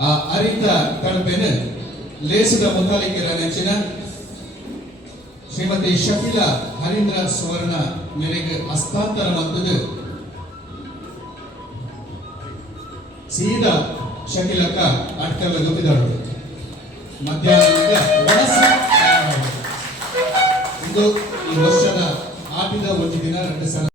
ಆ, ಅರಿತ ಕಳಪೆನ, ಲೇಸದ ಮುತಾಲಿಕೆರ ನೆಂಚಿನ ಶ್ರೀಮತಿ ಶಫಿಲಾ ಹರೀಂದ್ರ ಸುವರ್ಣ ಮೇರೆಗೆ ಹಸ್ತಾಂತರ ಮತ್ತದು ಸೀದಾ ಶಕಿಲಕ್ಕ ಅಟ್ಕಲ್ಲ ಗುಪ್ಪಿದಳು ಮಧ್ಯಾಹ್ನದ ವನಸು ಇದು ವರ್ಷದ ಆಟಿದ ಒಂದು ದಿನ, ಎರಡು ಸಲ.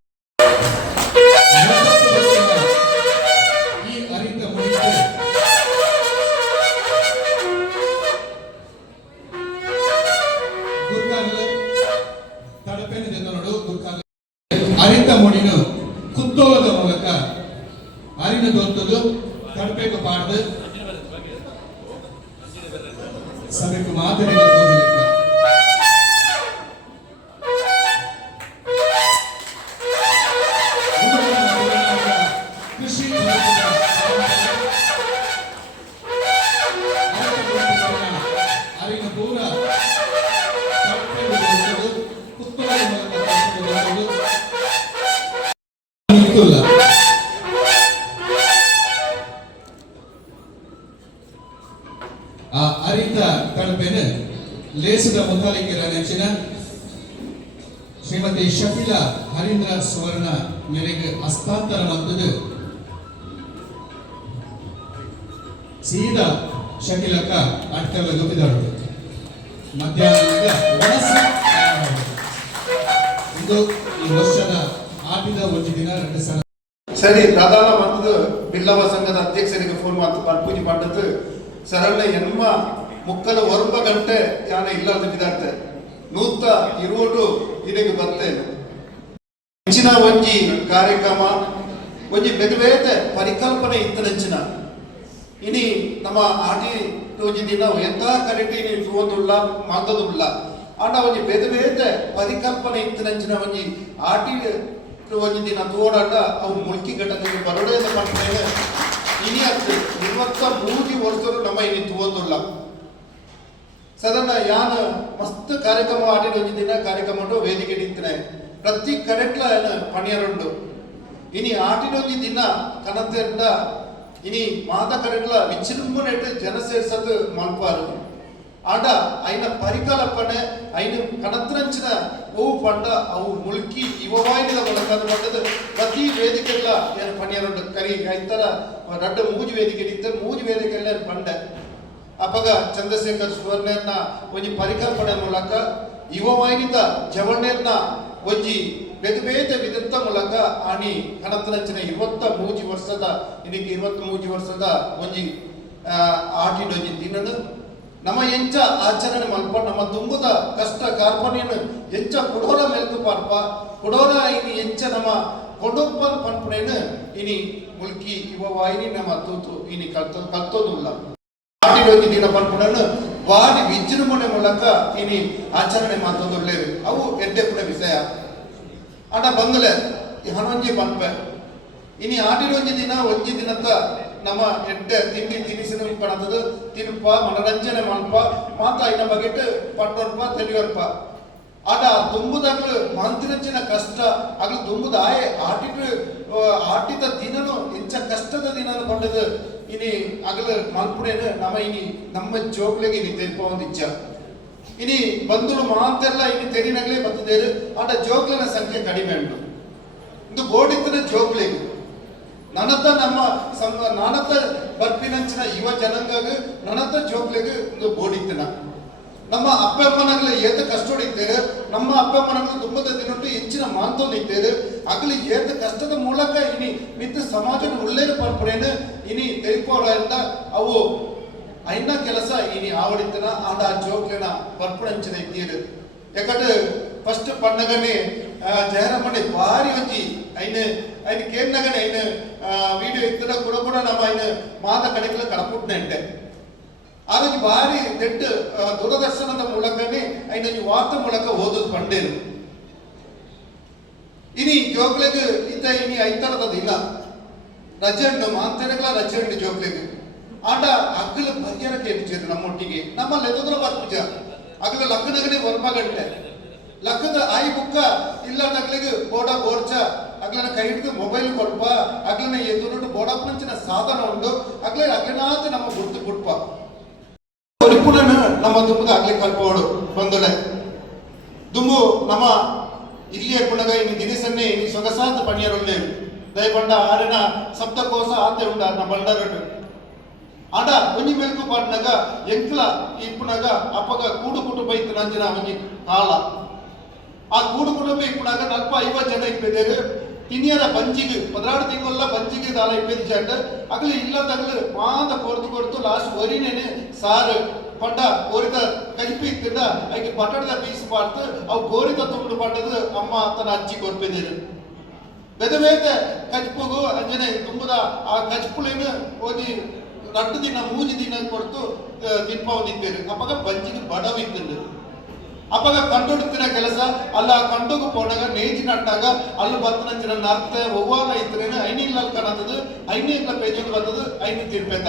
ಕಳಪೆನ ಲೇಸದ ಮುತಾಲಿಕೆರ ನೆಂಚಿನ ಶ್ರೀಮತಿ ಶಫಿಲಾ ಹರೀಂದ್ರ ಸುವರ್ಣ ಮೇರೆಗೆ ಹಸ್ತಾಂತರ ಮತ್ತದು ಸೀದಾ ಶಕಿಲಕ್ಕ ಅಟ್ಕಲ್ಲ ಗುಪ್ಪಿದಳು ಮಧ್ಯಾಹ್ನದ ಒಣಸಿ ಇದು ಈ ವರ್ಷದ ಆಟಿದ ಒಂದು ದಿನ ಎರಡು ಸಲ ಸರಿ ಪ್ರಧಾನ ಮಂತ್ರದ ಬಿಲ್ಲವ ಸಂಘದ ಅಧ್ಯಕ್ಷರಿಗೆ ಫೋನ್ ಮಾಡ್ತು ಪೂಜೆ ಪಟ್ಟದ್ದು ಸರಳ ಎನ್ಮ ಮುಕ್ಕಲ ಒರ್ಪ ಗಂಟೆ ಯಾನ ಇಲ್ಲದಿದ್ದಂತೆ ನೂತ ಇರುವಡು ಇದಕ್ಕೆ ಬರ್ತೇನೆ ಹೆಚ್ಚಿನ ಒಂಜಿ ಕಾರ್ಯಕ್ರಮ, ಒಂಜಿ ಬೆದಬೇತೆ ಪರಿಕಲ್ಪನೆ ಇತ್ತನಂಚಿನ ಇನಿ ನಮ್ಮ ಆಟಿ ಒಂಜಿ ದಿನ ಎಂತ ಕರೆಟಿ ಇರುವುದುಲ್ಲ ತೋದುಲ್ಲ ಮಂದದುಲ್ಲ ಆಂಡ ಒಂಜಿ ಬೆದಬೇತೆ ಪರಿಕಲ್ಪನೆ ಇತ್ತನಂಚಿನ ಒಂಜಿ ಆಟಿ ಒಂಜಿ ದಿನ ತೋಡಾಟ, ಅವು ಮುಲ್ಕಿ ಘಟನೆಗೆ ಬರೋಡೇದ ಮಾಡ್ತೇವೆ. ಇನಿ ಅಷ್ಟು ಇವತ್ತ ಮೂಜಿ ವರ್ಷರು ನಮ್ಮ ಇನಿ ತೋದುಲ್ಲ ಸಾಧಾರಣ ಯಾನ ಮಸ್ತ್ ಕಾರ್ಯಕ್ರಮ ಆಡಿದ ಒಂಜಿ ದಿನ ಕಾರ್ಯಕ್ರಮ ವೇದಿಕೆ ನಿಂತಿನ. ಪ್ರತಿ ಕಡೆಟ್ಲ ಪಣಿಯರುಂಡು. ಇನಿ ಆಟಿನ ಒಂಜಿ ದಿನ ಕನತೆಂಡ, ಇನಿ ಮಾತ ಕಡೆಟ್ಲ ವಿಜೃಂಭಣೆಟ್ ಜನ ಸೇರ್ಸದ್ ಮಲ್ಪಾರು. ಆಡ ಐನ ಪರಿಕಲ್ಪನೆ, ಐನ ಕಣತ್ರಂಚಿನ ಓ ಪಂಡ, ಅವು ಮುಳುಕಿ ಇವವಾಯಿನ ಮೂಲಕ ಪಂಡದ ಪ್ರತಿ ವೇದಿಕೆಲ್ಲ ಏನು ಪಣಿಯರುಂಡು. ಕರಿ ಐತರ ರಡ್ಡ ಮೂಜಿ ವೇದಿಕೆ ನಿಂತ ಮೂಜಿ ವೇದಿಕೆಲ್ಲ ಪಂಡ. ಅಪಗ ಚಂದ್ರಶೇಖರ್ ಸುವರ್ಣರ್ನ ಒಂಜಿ ಪರಿಕಲ್ಪನೆ ಮೂಲಕ ಯುವವಾಹಿನಿತ ಜವಣ್ಣರ್ನ ಒಂಜಿ ಬೆದುಬೇದ ವಿಧತ್ತ ಮೂಲಕ ಆನಿ ಕಣತನಚಿನ ಇವತ್ತ ಮೂಜಿ ವರ್ಷದ ಇದಕ್ಕೆ ಇವತ್ತ ಮೂಜಿ ವರ್ಷದ ಒಂಜಿ ಆ, ಆಟಿಡ್ ಒಂಜಿ ದಿನನು. ನಮ್ಮ ಎಂಚ ಆಚರಣೆ ಮಲ್ಪ ನಮ್ಮ ತುಂಬುದ ಕಷ್ಟ ಕಾರ್ಪಣೆಯನ್ನು ಎಂಚ ಕೊಡೋಲ ಮೆಲ್ಕು ಪಾರ್ಪ ಕೊಡೋಲ ಇನಿ ಎಂಚ ನಮ್ಮ ಕೊಂಡೊಪ್ಪನ್ ಪನ್ಪಣೆಯನ್ನು ಇನಿ ಮುಲ್ಕಿ ಯುವ ವಾಯಿನಿ ನಮ್ಮ ತೂತು ಇನಿ ಕಲ್ತೋ ಕಲ್ತೋದುಲ್ಲ. ಆಟಿಡೋಗಿ ದಿನ ಪನ್ಪುಣನು ಬಾರಿ ವಿಜೃಂಭಣೆ ಮೂಲಕ ಇನಿ ಆಚರಣೆ ಮಾತೊಂದುಳ್ಳೇರು ಅವು ಎಡ್ಡೆ ಕೂಡ ವಿಷಯ. ಅಡ ಬಂಗಲೆ ಹನೊಂಜಿ ಪನ್ಪೆ ಇನಿ ಆಟಿಡೊಂಜಿ ದಿನ, ಒಂಜಿ ದಿನದ ನಮ್ಮ ಎಡ್ಡೆ ತಿಂಡಿ ತಿನಿಸಿನ ಪಣತದು ತಿನ್ಪ ಮನರಂಜನೆ ಮಲ್ಪ ಮಾತ ಇನ್ನ ಬಗೆಟ್ ಪಂಡೊರ್ಪ ತೆಲಿಯೊರ್ಪ. ಆಟ ತುಂಬುದಾಗ್ಲು ಮಂತಿನಂಚಿನ ಕಷ್ಟ, ಆಗ್ಲು ತುಂಬುದ ಆಯೆ ಆಟಿಟ್ ಆಟಿದ ದಿನನು ಹೆಚ್ಚ ಕಷ್ಟದ ದಿನ ಪಂಡದು ಅಗಲ ಮಲ್ಪುಡೇನು ನಮ್ಮ ಇನಿ ನಮ್ಮ ಜೋಗ್ಲೆಗೆ ಇನಿ ತೆಲ್ಪ ಒಂದಿಚ್ಚ ಇನಿ ಬಂಧುಳು ಮಾತೆಲ್ಲ ಇನಿ ತೆರಿನಗಲೇ ಬರ್ತದೇರು ಆಟ ಜೋಗ್ಲನ ಸಂಖ್ಯೆ ಕಡಿಮೆ ಉಂಟು. ಇದು ಬೋಡಿತ್ತಿನ ಜೋಗ್ಲೆಗೆ ನನ್ನತ್ತ ನಮ್ಮ ಸಮ ನಾನತ್ತ ಬರ್ಪಿನಂಚಿನ ಯುವ ಜನಾಂಗಗ ನನ್ನತ್ತ ಜೋಗ್ಲೆಗೆ ಒಂದು ಬೋಡಿತ್ತಿನ ನಮ್ಮ ಅಪ್ಪಮ್ಮನಗಳ ಏತ ಕಷ್ಟ ಹೊಡಿತೇವೆ ನಮ್ಮ ಅಪ್ಪಮ್ಮನಗಳು ತುಂಬದ ದಿನಟ್ಟು ಹೆಚ್ಚಿನ ಮಾಂತೊಂದಿದ್ದೇವೆ ಅಗಲಿ ಏತ ಕಷ್ಟದ ಮೂಲಕ ಇನಿ ಮಿತ್ತ ಸಮಾಜದ ಒಳ್ಳೆಯ ಪರ್ಪಣೆನ ಇನಿ ತೆರಿಕೋರಿಂದ ಅವು ಐನ ಕೆಲಸ ಇನಿ ಆವಡಿತನ ಆಡ ಆ ಜೋಗ್ಲೆನ ಪರ್ಪಣಂಚಿನ ಇದ್ದೀರು ಯಾಕಂದ್ರೆ ಫಸ್ಟ್ ಪಣ್ಣಗನೆ ಜಯರಾಮಣ್ಣ ಭಾರಿ ಒಂಜಿ ಐನ ಐನ ಕೇನ್ನಗನೆ ಐನ ವಿಡಿಯೋ ಇತ್ತಿನ ಕೂಡ ಕೂಡ ನಮ್ಮ ಐನ ಮಾತ ಕಡೆಗಳ ಕಡಪುಟ್ನೆಂಟೆ ಅದೊಂದು ಭಾರಿ ದೊಡ್ಡ ಆ, ದೂರದರ್ಶನದ ಮೂಲಕನೇ ಐನೊಂದು ವಾರ್ತೆ ಮೂಲಕ ಓದೋದು ಪಂಡೇರು ಇನಿ ಜೋಕ್ಲೆಗ್ ಇತ್ತ ಇನಿ ಐತರದದು ಇಲ್ಲ ರಜೆ ಉಂಟು ಮಾಂತೇನಗಳ ರಜೆ ಉಂಟು ಜೋಕ್ಲೆಗ್ ಆಟ ಅಗ್ಗಲು ಭರ್ಯರ ಕೇಳಿಸಿದ್ರು ನಮ್ಮೊಟ್ಟಿಗೆ ನಮ್ಮಲ್ಲಿ ಎದುದ್ರ ಬರ್ಪುಜ ಅಗ್ಲ ಲಕ್ಕನಗನೆ ವರ್ಮಗಂಟೆ ಲಕ್ಕದ ಆಯಿ ಬುಕ್ಕ ಇಲ್ಲ ನಗ್ಲಿಗೆ ಬೋಡ ಬೋರ್ಚ ಅಗ್ಲನ ಕೈ ಹಿಡಿದು ಮೊಬೈಲ್ ಕೊಡ್ಪ ಅಗ್ಲನ ಎದುರುಂಟು ಬೋಡಪ್ಪಂಚಿನ ಸಾಧನ ಉಂಟು ಅಗ್ಲ ಅಗ್ಲನಾಥ ನಮ್ಮ ಗುರ್ತು ಗುಡ್ಪ ಪರಿಪೂರ್ಣ ನಮ್ಮ ದುಂಬದ ಆಗ್ಲಿಕ್ಕೆ ಕಲ್ಪೋಡು ಬಂದೊಡೆ. ದುಂಬು, ನಮ್ಮ ಇಲ್ಲಿಯ ಪುಣಗ ಇನ್ನು ದಿನಸನ್ನೇ ಇನ್ನು ಸೊಗಸಾದ ಪಣಿಯರುಳ್ಳೆ ದಯಪಂಡ ಆರಿನ ಸಪ್ತಕೋಶ ಆತೆ ಉಂಡ ನಮ್ಮ ಬಂಡರಡು. ಆಡ ಒಂಜಿ ಮೆಲ್ಕು ಪಾಡ್ನಾಗ ಎಂಕ್ಲ ಇಪ್ಪುನಾಗ ಅಪ್ಪಗ ಕೂಡು ಕುಟುಂಬ ಇತ್ತು ನಂಜಿನ ಒಂಜಿ ಕಾಲ. ಆ ಕೂಡು ಕುಟುಂಬ ಇಪ್ಪುನಾಗ ನಲ್ಪ ಐವತ್ತು ಜನ ಇಪ್ಪಿದ್ದೇವೆ ತಿನಿಯರ ಬಂಜಿಗೆ, ಪದ್ರಾಡು ತಿಂಗಳ ಬಂಜಿಗೆ ದಾಲ ಇಪ್ಪಿದ ಚಂಡ ಅಗಲು ಇಲ್ಲ ತಗಲು ಮಾತ ಕೊರ್ತು ಕೊಡ್ತು ಲಾಸ್ಟ್ ಒರಿನೇನೆ ಸಾರು. ಪಂಡ ಕಲಿಪಿ ತಿಂದ ಐಕೆ ಪಟ್ಟಣದ ಪೀಸ್ ಮಾಡ್ತು. ಅವು ಗೋರಿದ ತುಂಡು ಪಟ್ಟದ ಅಮ್ಮ ತನ್ನ ಅಜ್ಜಿ ಕೊರ್ಪಿದ್ದೇನೆ ಬೆದೆ ಬೇದ ಕಚ್ಪುಗು ಅಂಜನೆ ತುಂಬದ ಆ ಕಚ್ಪುಳಿನ ಓದಿ ನಟ್ಟು ದಿನ, ಮೂಜಿ ದಿನ ಕೊಡ್ತು ತಿನ್ಪ ಒಂದಿದ್ದೇನೆ ಅಪ್ಪಗ ಬಂಜಿಗೆ ಬಡವಿತ್ತು ಅಪ್ಪಗ ಕಂಡುಡ್ತಿನ ಕೆಲಸ, ಅಲ್ಲ ಕಂಡುಗು ಪೋಣಗ ನೇಜಿ ನಟ್ಟಾಗ, ಅಲ್ಲಿ ಬತ್ತನಂಚಿನ ನರ್ತೆ ಒವ್ವಾಗ ಇತ್ತರೇನು ಐನಿಲ್ಲ ಐನಿ ಇಲ್ಲ ಪೇಜಲ್ಲಿ ಬರ್ತದು ಐನಿ ತಿರ್ಪೇತ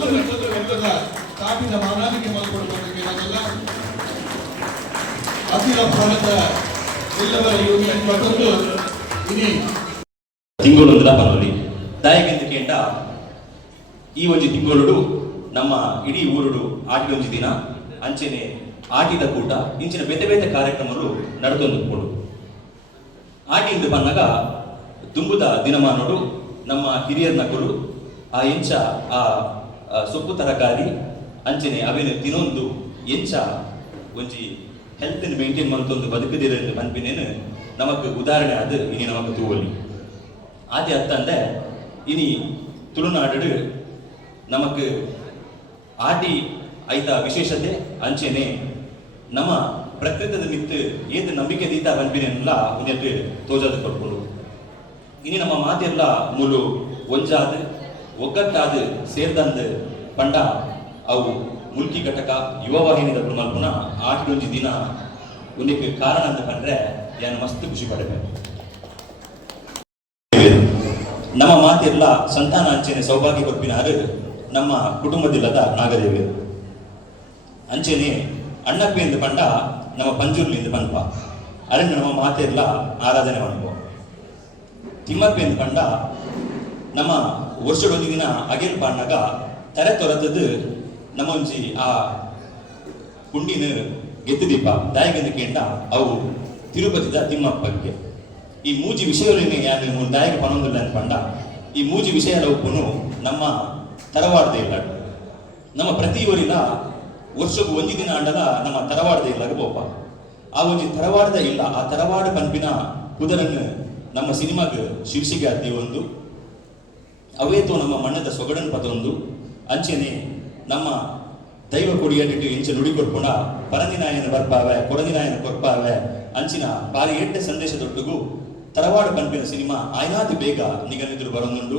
ಒಂದು ಅಖಿಲ ಭಾರತ ಎಲ್ಲವರ ಯೂನಿಯನ್ ತಿಂಗಳೊಂದಿನ ಬರೋಲಿ ದಾಯಗೆಂದುಕೇಂಡ ಈ ಒಂದು ತಿಂಗಳು ನಮ್ಮ ಇಡೀ ಊರುಡು ಆಟಿಡೊಂಜಿ ದಿನ, ಅಂಚೆನೆ ಆಟಿದ ಕೂಟ, ಇಂಚಿನ ಬೇತೆ ಬೇತೆ ಕಾರ್ಯಕ್ರಮಗಳು ನಡೆದೊಂದು ಆಟಿಂದು ಬಂದಾಗ ದುಂಬುದ ದಿನಮಾನೋಡು ನಮ್ಮ ಹಿರಿಯರ ನಕಲು ಆ ಆ ಆ ಸೊಪ್ಪು ತರಕಾರಿ, ಅಂಚನೆ ಅವೇನು ತಿನ್ನೊಂದು ಎಂಚ ಒಂಜಿ ಹೆಲ್ತ್ ಮೇಂಟೈನ್ ಮಂತೊಂದು ಬದುಕದಿರ ಅನ್ಪಿನೇನು ನಮಕ್ ಉದಾಹರಣೆ ಅದು ಇನಿ ನಮಕ್ ತೂವಲಿ ಆದಿ ಅತ್ತಂದೆ ಇನಿ ತುಳುನಾಡು ನಮಕ್ ಆಟಿ ಐತ ವಿಶೇಷತೆ, ಅಂಚೆನೆ, ನಮ್ಮ ಪ್ರಕೃತದ ಮಿತ್ತು ಏನು ನಂಬಿಕೆ ದೀತ ಬಂದಿನೆಲ್ಲ ಉನ್ಯಕ್ಕೆ ತೋಜದ ಕೊಡ್ಬೋದು ಇನಿ ನಮ್ಮ ಮಾತೆಲ್ಲ ಮುಲು, ಒಂಜಾದ ಒಗ್ಗಟ್ಟಾದ ಸೇರ್ದಂದು ಪಂಡ ಅವು ಮುಲ್ಕಿ ಘಟಕ ಯುವ ವಾಹಿನಿದ ಮಲ್ಪುನ ಆಟಿಡೊಂಜಿ ದಿನ ಉನ್ಯಕ್ಕೆ ಕಾರಣ ಅಂತ ಕಂಡ್ರೆ ಯಾನ್ ಮಸ್ತ್ ಖುಷಿ ಪಡಬೇಕು. ನಮ್ಮ ಮಾತೆಲ್ಲ ಸಂತಾನ ಅಂಚೆನೆ ಸೌಭಾಗ್ಯ ಕೊಪ್ಪಿನಾರು ನಮ್ಮ ಕುಟುಂಬದಿಲ್ಲದ ನಾಗದೇವಿ. ಅಂಚೆನೆ ಅಣ್ಣಪ್ಪೆಂದು ಪಂಡ ನಮ್ಮ ಪಂಜುರ್ಲಿಂದ ಪನ್ಪ ಅರಣ್ಯ ನಮ್ಮ ಮಾತೆಲ್ಲ ಆರಾಧನೆ ಮಾಡ್ಬೋ. ತಿಮ್ಮಪ್ಪೆಂದು ಪಂಡ ನಮ್ಮ ವರ್ಷದೊಂದು ಅಗೇನ್ ಅಗೆಲ್ ತಲೆ ತೊರತದ್ದು ನಮ್ಮಂಜಿ ಆ ಪುಂಡಿನ ಗೆದ್ದದೀಪ ದಾಯಗಂದು ಕೇಂದ ಅವು ತಿರುಪತಿದ ತಿಮ್ಮಪ್ಪಗೆ ಈ ಮೂಜಿ ವಿಷಯಗಳೇನೆ ಯಾರು ಮೂರು ಪನೊಂದಿಲ್ಲ ಅನ್ಕೊಂಡ ಈ ಮೂಜಿ ವಿಷಯ ಲೋಪನು ನಮ್ಮ ತರವಾಡದೇ ಇಲ್ಲ. ನಮ್ಮ ಪ್ರತಿ ಊರಿನ ವರ್ಷಕ್ಕೆ ಒಂದು ದಿನ ಅಂಡದ ನಮ್ಮ ತರವಾಡದೇ ಇಲ್ಲ ಬೋಪ ಆ ಒಂಜಿ ತರವಾಡದ ಇಲ್ಲ, ಆ ತರವಾಡ ಪಂಪಿನ ಕುದರನ್ನು ನಮ್ಮ ಸಿನಿಮಾಗ ಶೀರ್ಷಿಕೆ ಅದ್ದಿ ಒಂದು ಅವೇತು ನಮ್ಮ ಮಣ್ಣದ ಸೊಗಡನ್ ಪದೊಂದು ಅಂಚೆನೆ ನಮ್ಮ ದೈವ ಕೊಡಿಯಲ್ಲಿಟ್ಟು ಇಂಚೆ ನುಡಿ ಕೊಡ್ಕೊಂಡ ಪರಂದಿನಾಯನ ಬರ್ಪಾವೆ ಕೊಡದಿನಾಯನ ಕೊರ್ಪಾವೆ. ಅಂಚಿನ ಬಾರಿ ಎಡ್ಡೆ ಸಂದೇಶದೊಟ್ಟಿಗೂ ತರವಾಡ ಪಂಪಿನ ಸಿನಿಮಾ ಆಯ್ನಾತಿ ಬೇಗ ನಿಗನಿದ್ರು ಬರೊಂದುಂಡು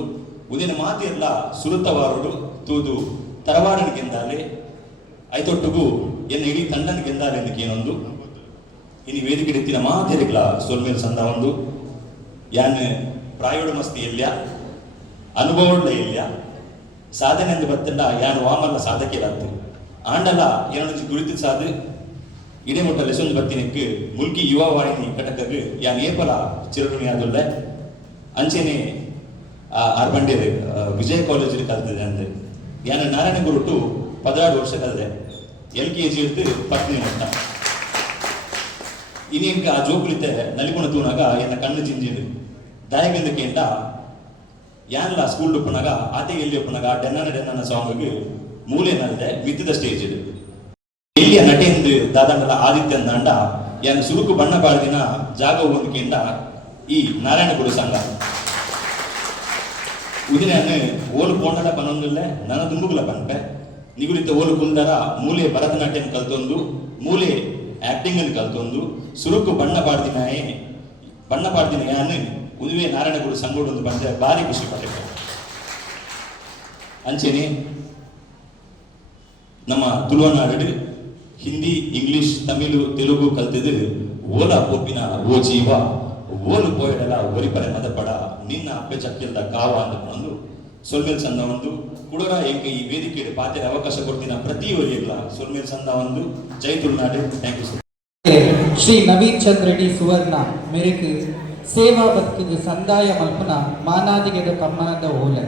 ಉದಿನ ಮಾತಿರ್ಲ ಸುರುತ್ತವಾರುಡು ತೂದು ತರವಾಡನ ಗೆಂದಾಲೆ. ಐತೊಟ್ಟುಗು ಎನ್ನ ಇಡೀ ತಂಡನ ಗೆಂದಾಲೆ ಎಂದಕ್ಕೆ ಏನೊಂದು ಇನಿ ವೇದಿಕೆ ಎತ್ತಿನ ಮಾತಿರಗ್ಲ ಸೋಲ್ಮೇಲ್ ಸಂದ ಒಂದು. ಯಾನ್ ಪ್ರಾಯೋಡ ಮಸ್ತಿ ಎಲ್ಯ? ಅನುಭವಳ್ಳ ಇಲ್ಲ ಸಾಧನೆ ಅಂತ ಬರ್ತಿಲ್ಲ ಯಾನ್ ವಾಮಲ್ಲ ಸಾಧಕಿರತ್ತು ಆಂಡಲ ಏನೊಂದು ಗುರುತಿ ಸಾಧು ಇಡೇ ಮುಟ್ಟ ಬತ್ತಿನಕ್ಕೆ ಮುಲ್ಕಿ ಯುವ ವಾಹಿನಿ ಕಟಕಗ್ ಯಾನ್ ಏಪಲ ಚಿರಋಣಿ ಆದುಳ್ಳೆ. ಅಂಚೆನೆ ಆರ್ಬಂಡೇರ್ ವಿಜಯ ಕಾಲೇಜ್ ಕಲ್ತಿದೆ ಅಂದ್ರೆ. ಯಾನ ನಾರಾಯಣ ಗುರುಟು ಪದಾರು ವರ್ಷ ಕಲ್ದೆ. ಎಲ್ ಕೆ ಜಿ ಇದ್ದು ಪತ್ನಿ ಮುಟ್ಟ. ಆ ಜೋಕುಲಿತೆ ನಲಿಗುಣ ತೂನಾಗ ಎನ್ನ ಕಣ್ಣು ಜಿಂಜಿದು ದಾಯಗಿಂದ ಕೇಂಡ ಯಾನ್ಲ ಸ್ಕೂಲ್ ಉಪ್ಪನಾಗ ಆತೆ ಎಲ್ಲಿ ಉಪ್ಪನಾಗ ಡೆನ್ನನ ಡೆನ್ನನ ಸಾಂಗ್ ಮೂಲೆ ನಲ್ದೆ ಮಿತ್ತಿದ ಸ್ಟೇಜ್ ಇದು. ಇಲ್ಲಿಯ ನಟೇಂದು ದಾದಂಡಲ ಆದಿತ್ಯ ದಂಡ ಯಾನ್ ಸುರುಕು ಬಣ್ಣ ಬಾಳದಿನ ಜಾಗ ಹೊಂದಿಕೆಯಿಂದ ಈ ನಾರಾಯಣ ಗುರು ಸಂಘ. ಉದಿನ ಓಲು ಪೋಂಡಲ ಪನೊಂದುಲ್ಲೆ, ನನ್ನ ದುಂಬುಗುಲ ಪನ್ಪೆ. ನಿಗುರಿತ ಓಲು ಕುಂದರ ಮೂಲೆ ಭರತನಾಟ್ಯಂ ಕಲ್ತೊಂದು, ಮೂಲೆ ಆಕ್ಟಿಂಗ್ ಅನ್ನು ಕಲ್ತೊಂದು, ಸುರುಕು ಬಣ್ಣ ಪಾಡ್ದಿನಾಯೆ ಬಣ್ಣ ಪಾಡ್ದಿನ ಯಾನ್ ಉದುವೆ ನಾರಾಯಣಗುರು ಸಂಗೋಡೊಂದು ಬಂದೆ, ಭಾರಿ ಖುಷಿ ಪಟ್ಟೆ ಅಂಚೆನೆ ನಮ್ಮ ತುಳುವನಾಡು ಹಿಂದಿ, ಇಂಗ್ಲಿಷ್, ತಮಿಳು, ತೆಲುಗು ಕಲ್ತಿದ್ದು ಓಲ ಪೋಪಿನ ಓ ಜೀವ, ಓಲು ಪೋಯಡಲ ಒರಿಪರೆ ಮದಪಡ, ನಿನ್ನ ಅಪ್ಪೆ ಚಕ್ಕಿಲ್ದ ಕಾವ ಬಂದು ಸೊಲ್ಮೇಲ್ ಸಂದ ಒಂದು, ಕುಡರ ಎಂಕ ಈ ವೇದಿಕೆಗೆ ಪಾತ್ರ ಅವಕಾಶ ಕೊಡ್ತಿನ ಇಲ್ಲ. ಸೊಲ್ಮೇಲ್ ಸಂದ ಒಂದು, ಜೈ Tulunadu thank you sir Shri Naveen Chandra D Suvarna ಮೆರುಕು ಸೇವಾ ಬದುಕಿದ ಸಂದಾಯ ಮಲ್ಪನ ಮಾನಾದಿಗೆದ ಕಮ್ಮನದ ಓಲೆ.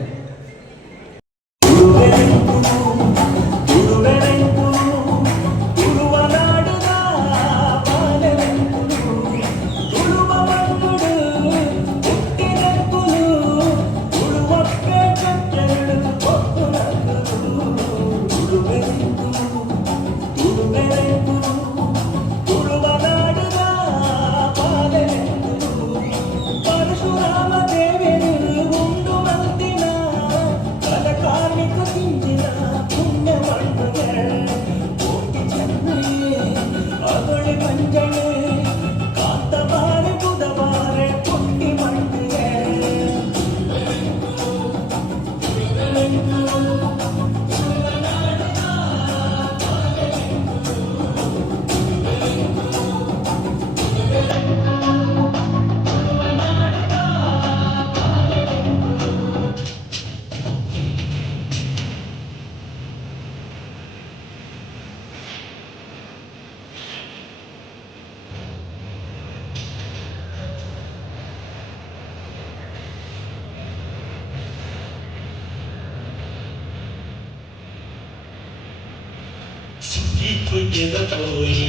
പോയി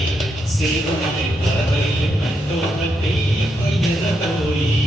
സിൽവറിന്റെ കരയിൽ കണ്ടോട്ടെ പോയി